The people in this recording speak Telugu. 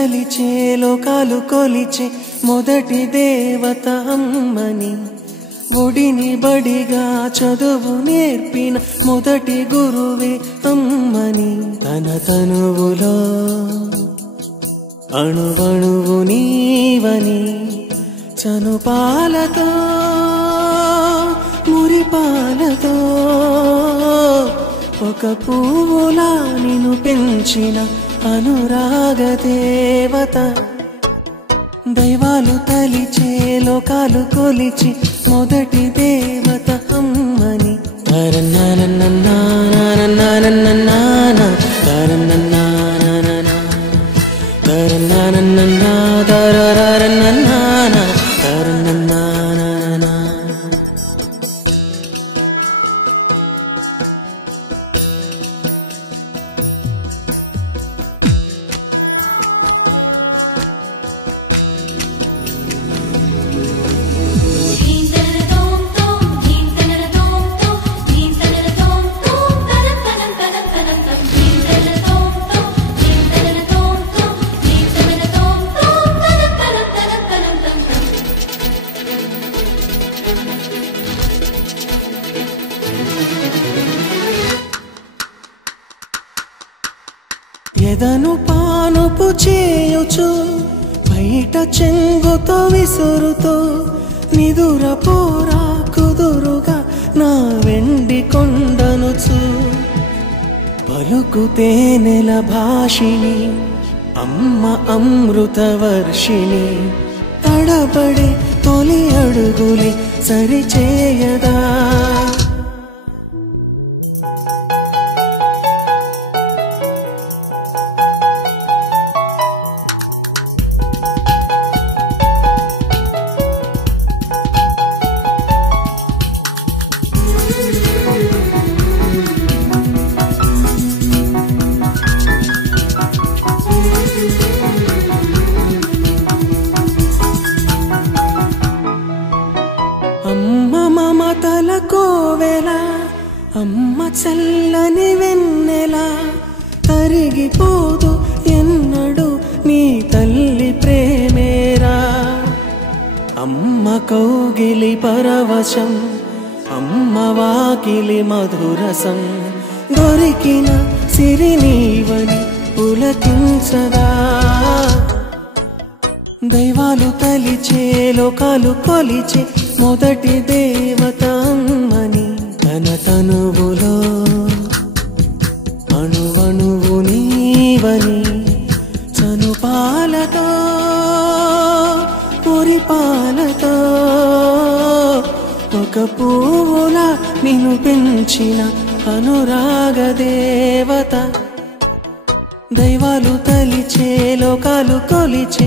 తలిచే లోకాలు కొలిచే మొదటి దేవత అమ్మని ఒడిని బడిగా చదువు నేర్పిన మొదటి గురువే అమ్మని తన తనువులో అణువణువు నీవని చనుపాలతో మురిపాలతో ఒక పువ్వులా నిన్ను పెంచిన అనురాగ దేవత దైవాలు తలిచే లోకాలు కొలిచి మొదటి దేవత అమ్మని ఎదను పానుపు చేయుచు బయట చెంగుతో విసురుతో నిదుర పోరా కుదురుగా నా వెండి కొండనుచు పలుకుతే నెల భాషిణి అమ్మ అమృత వర్షిణి తడబడే తొలి అడుగులి సరిచేయదా అమ్మ మమతల కోవెల అమ్మ చల్లని వెన్నెల తరిగిపోదు ఎన్నడు నీ తల్లి ప్రేమేరా అమ్మ కౌగిలి పరవశం అమ్మ వాకిలి మధురసం దొరికిన సిరి నీవని పులకించదా దైవాలు తలిచే లోకాలు కొలిచే మొదటి దేవత అమ్మని తన తనువులో అణువణువు నీవని చనుపాలతో మురిపాలతో ఒక పువ్వులా నిన్ను పెంచిన అనురాగ దేవత దైవాలు తలిచే లోకాలు కొలిచే